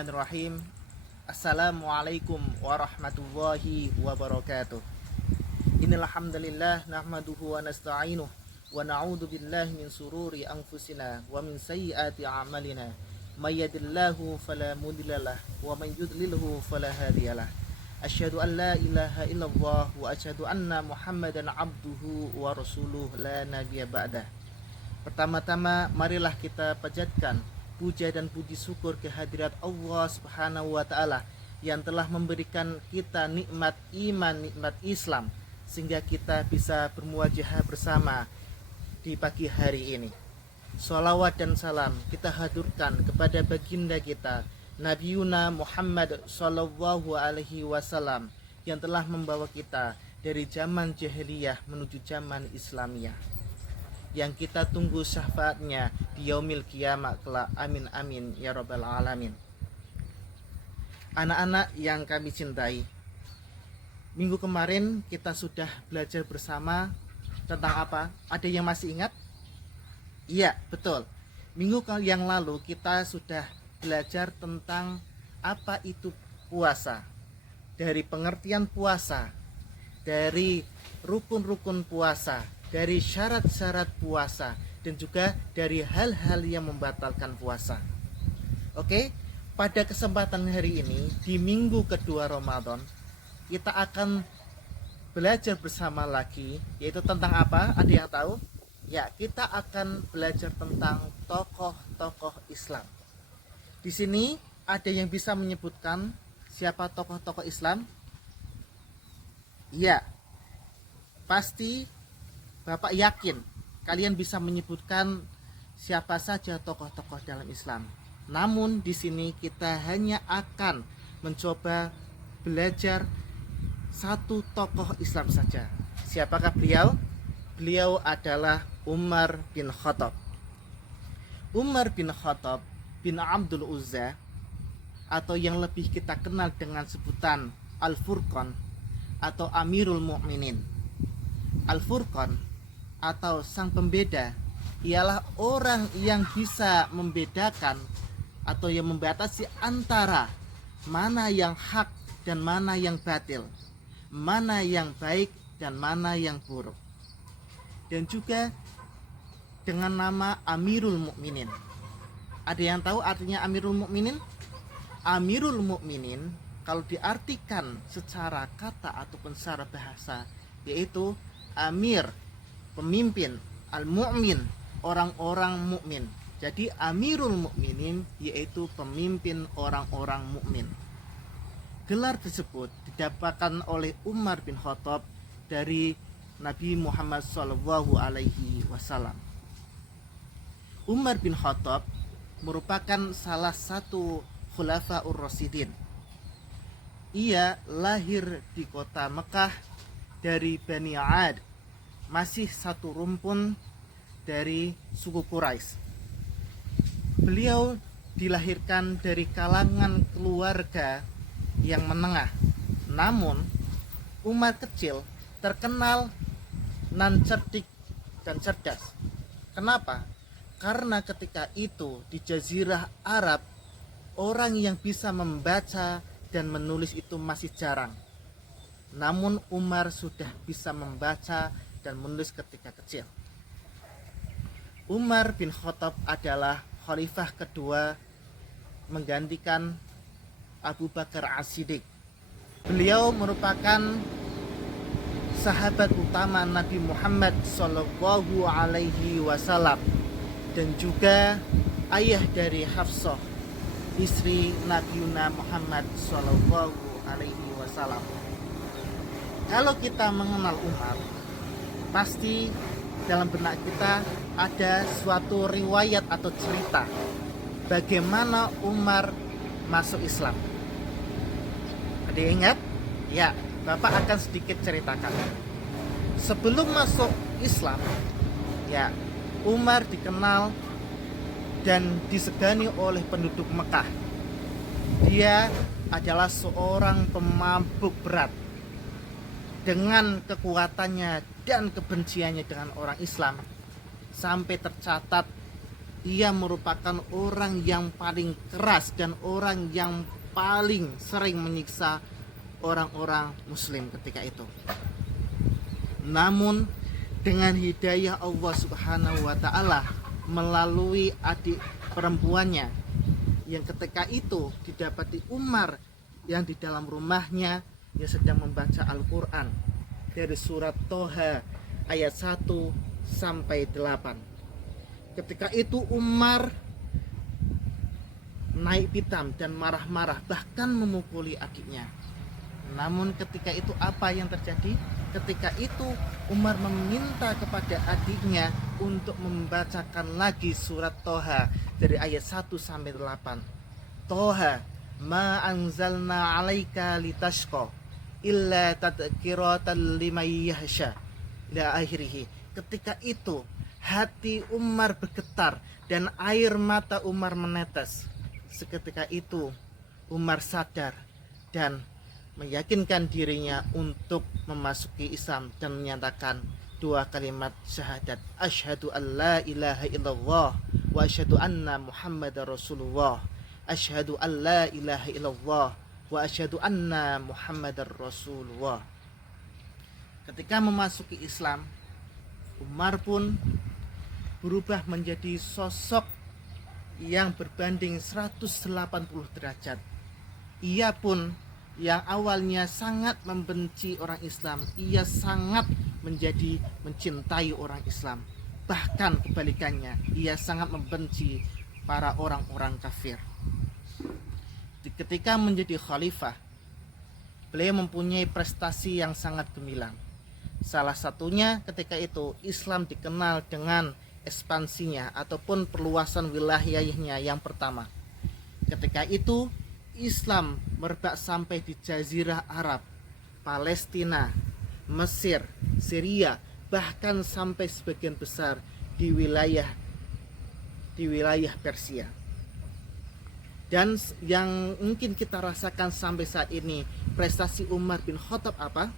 Bismillahirrahmanirrahim. Assalamualaikum warahmatullahi wabarakatuh. Innal hamdalillah nahmaduhu wa nasta'inuhu wa na'udzu billahi min sururi anfusina wa min sayyiati a'malina. May yahdihillahu fala mudhillalah wa may yudlilhu fala hadiyalah. Asyhadu an la ilaha illallah wa asyhadu anna Muhammadan abduhu wa rasuluh la nabiyya ba'dah. Pertama-tama marilah kita panjatkan puja dan puji syukur kehadirat Allah Subhanahu wa taala yang telah memberikan kita nikmat iman, nikmat Islam sehingga kita bisa bermuajahah bersama di pagi hari ini. Shalawat dan salam kita haturkan kepada baginda kita Nabiuna Muhammad sallallahu alaihi wasallam yang telah membawa kita dari zaman jahiliyah menuju zaman Islamiyah, yang kita tunggu syafaatnya di yaumil kiamat kelak. Amin amin ya rabbal alamin. Anak-anak yang kami cintai, minggu kemarin kita sudah belajar bersama tentang apa? Ada yang masih ingat? Iya, betul. Minggu yang lalu kita sudah belajar tentang apa itu puasa, dari pengertian puasa, dari rukun-rukun puasa, dari syarat-syarat puasa, dan juga dari hal-hal yang membatalkan puasa. Oke, pada kesempatan hari ini di minggu kedua Ramadan kita akan belajar bersama lagi, yaitu tentang apa? Ada yang tahu? Ya, kita akan belajar tentang tokoh-tokoh Islam. Di sini ada yang bisa menyebutkan siapa tokoh-tokoh Islam? Ya, pasti Bapak yakin kalian bisa menyebutkan siapa saja tokoh-tokoh dalam Islam. Namun di sini kita hanya akan mencoba belajar satu tokoh Islam saja. Siapakah beliau? Beliau adalah Umar bin Khattab. Umar bin Khattab bin Abdul Uzza, atau yang lebih kita kenal dengan sebutan Al-Furqan atau Amirul Mukminin. Al-Furqan atau sang pembeda ialah orang yang bisa membedakan atau yang membatasi antara mana yang hak dan mana yang batil, mana yang baik dan mana yang buruk. Dan juga dengan nama Amirul Mukminin. Ada yang tahu artinya Amirul Mukminin? Amirul Mukminin kalau diartikan secara kata ataupun secara bahasa yaitu Amir, pemimpin, al-mu'min, orang-orang mukmin. Jadi Amirul Mukminin yaitu pemimpin orang-orang mukmin. Gelar tersebut didapatkan oleh Umar bin Khattab dari Nabi Muhammad sallallahu alaihi wasallam. Umar bin Khattab merupakan salah satu khulafaur rasyidin. Ia lahir di kota Mekah dari Bani Ad, masih satu rumpun dari suku Quraisy. Beliau dilahirkan dari kalangan keluarga yang menengah. Namun Umar kecil terkenal nan cerdik dan cerdas. Kenapa? Karena ketika itu di Jazirah Arab orang yang bisa membaca dan menulis itu masih jarang. Namun Umar sudah bisa membaca dan menulis ketika kecil. Umar bin Khattab adalah khalifah kedua menggantikan Abu Bakar As-Siddiq. Beliau merupakan sahabat utama Nabi Muhammad sallallahu alaihi wasallam dan juga ayah dari Hafsah, istri Nabiuna Muhammad sallallahu alaihi wasallam. Kalau kita mengenal Umar, pasti dalam benak kita ada suatu riwayat atau cerita bagaimana Umar masuk Islam. Ada yang ingat? Ya, Bapak akan sedikit ceritakan. Sebelum masuk Islam, ya, Umar dikenal dan disegani oleh penduduk Mekah. Dia adalah seorang pemabuk berat. Dengan kekuatannya dan kebenciannya dengan orang Islam, sampai tercatat ia merupakan orang yang paling keras dan orang yang paling sering menyiksa orang-orang muslim ketika itu. Namun dengan hidayah Allah Subhanahu wa taala melalui adik perempuannya yang ketika itu didapati Umar yang di dalam rumahnya yang sedang membaca Al-Qur'an dari surat Toha ayat 1 sampai 8. Ketika itu Umar naik pitam dan marah-marah, bahkan memukuli adiknya. Namun ketika itu apa yang terjadi? Ketika itu Umar meminta kepada adiknya untuk membacakan lagi surat Toha dari ayat 1 sampai 8. Toha, ma anzalna alaika litashqa illa tadhkiratan liman yahsha ila akhirih. Ketika itu hati Umar bergetar dan air mata Umar menetes. Seketika itu Umar sadar dan meyakinkan dirinya untuk memasuki Islam dan menyatakan dua kalimat syahadat, asyhadu an la ilaha illallah wa asyhadu anna muhammadar rasulullah, asyhadu an la ilaha illallah wa asyhadu anna muhammadar rasulullah. Ketika memasuki Islam, Umar pun berubah menjadi sosok yang berbanding 180 derajat. Ia pun yang awalnya sangat membenci orang Islam, ia sangat menjadi mencintai orang Islam. Bahkan kebalikannya, ia sangat membenci para orang-orang kafir. Ketika menjadi khalifah, beliau mempunyai prestasi yang sangat gemilang. Salah satunya ketika itu Islam dikenal dengan ekspansinya ataupun perluasan wilayahnya yang pertama. Ketika itu Islam merebak sampai di Jazirah Arab, Palestina, Mesir, Syria, bahkan sampai sebagian besar di wilayah Persia. Dan yang mungkin kita rasakan sampai saat ini, prestasi Umar bin Khattab apa?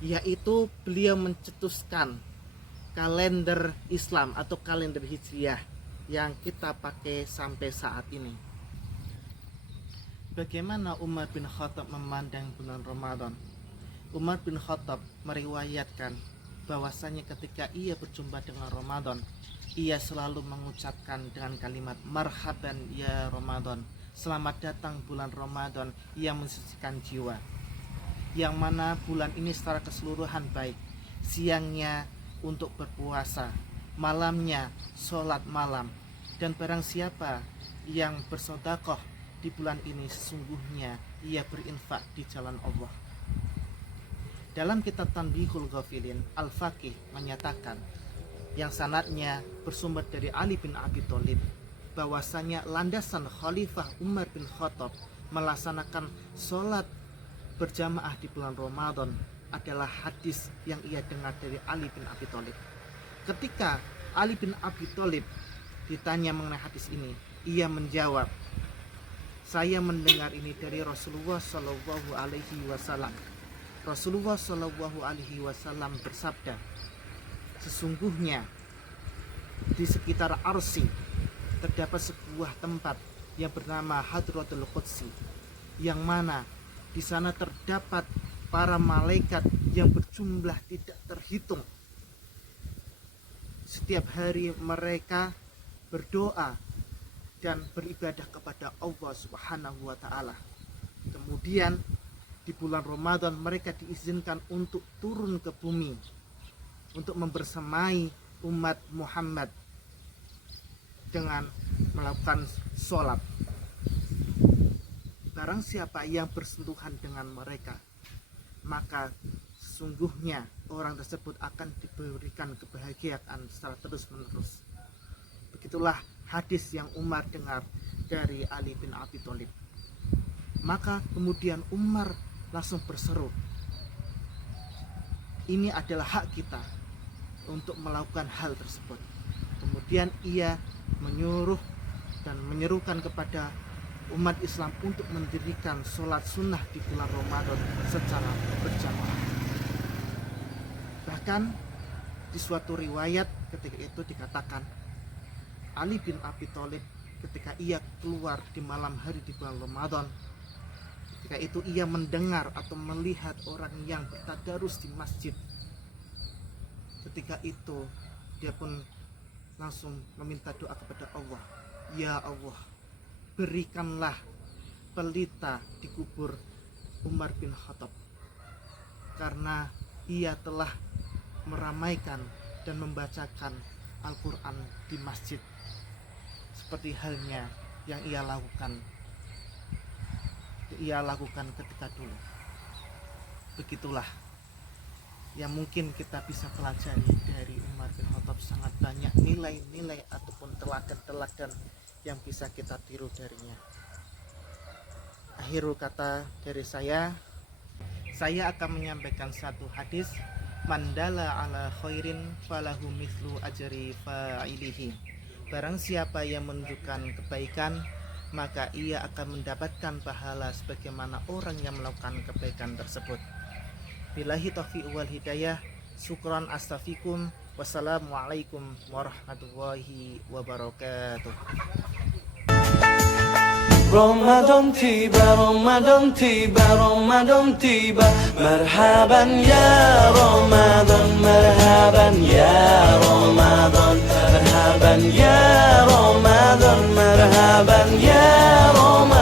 Yaitu beliau mencetuskan kalender Islam atau kalender Hijriah yang kita pakai sampai saat ini. Bagaimana Umar bin Khattab memandang bulan Ramadan? Umar bin Khattab meriwayatkan bahwasanya ketika ia berjumpa dengan Ramadan, ia selalu mengucapkan dengan kalimat marhaban ya Ramadan, selamat datang bulan Ramadan yang mensucikan jiwa. Yang mana bulan ini secara keseluruhan baik. Siangnya untuk berpuasa, malamnya sholat malam, dan barang siapa yang bersedekah di bulan ini sesungguhnya ia berinfak di jalan Allah. Dalam kitab Tanbihul Ghafilin, Al-Faqih menyatakan yang sanadnya bersumber dari Ali bin Abi Thalib bahwasanya landasan Khalifah Umar bin Khattab melaksanakan sholat berjamaah di bulan Ramadan adalah hadis yang ia dengar dari Ali bin Abi Thalib. Ketika Ali bin Abi Thalib ditanya mengenai hadis ini, ia menjawab, saya mendengar ini dari Rasulullah Shallallahu Alaihi Wasallam. Rasulullah Shallallahu Alaihi Wasallam bersabda, sesungguhnya di sekitar Arsy terdapat sebuah tempat yang bernama Hadratul Qudsi, yang mana di sana terdapat para malaikat yang berjumlah tidak terhitung. Setiap hari mereka berdoa dan beribadah kepada Allah Subhanahu wa taala. Kemudian di bulan Ramadan mereka diizinkan untuk turun ke bumi untuk membersamai umat Muhammad dengan melakukan sholat. Barang siapa yang bersentuhan dengan mereka, maka sesungguhnya orang tersebut akan diberikan kebahagiaan secara terus-menerus. Begitulah hadis yang Umar dengar dari Ali bin Abi Thalib. Maka kemudian Umar langsung berseru, ini adalah hak kita untuk melakukan hal tersebut. Kemudian ia menyuruh dan menyerukan kepada umat Islam untuk mendirikan sholat sunnah di bulan Ramadan secara berjamaah. Bahkan di suatu riwayat ketika itu dikatakan Ali bin Abi Thalib ketika ia keluar di malam hari di bulan Ramadan. Ketika itu ia mendengar atau melihat orang yang bertadarus di masjid. Ketika itu dia pun langsung meminta doa kepada Allah. Ya Allah, berikanlah pelita di kubur Umar bin Khattab, karena ia telah meramaikan dan membacakan Al-Quran di masjid seperti halnya yang ia lakukan ketika dulu. Begitulah yang mungkin kita bisa pelajari dari Umar bin Khattab. Sangat banyak nilai-nilai ataupun teladan-teladan yang bisa kita tiru darinya. Akhirul kata dari saya akan menyampaikan satu hadis, mandala ala khairin falahu mislu ajri fa'ilihi. Barang siapa yang menunjukkan kebaikan, maka ia akan mendapatkan pahala sebagaimana orang yang melakukan kebaikan tersebut. Billahi taufiq wal hidayah. Syukran astafikum. Wassalamualaikum warahmatullahi wabarakatuh. Ramadan tiba, Ramadan tiba, Ramadan tiba. Marhaban ya Ramadan, marhaban ya Ramadan, marhaban ya Ramadan, marhaban ya Ramadan.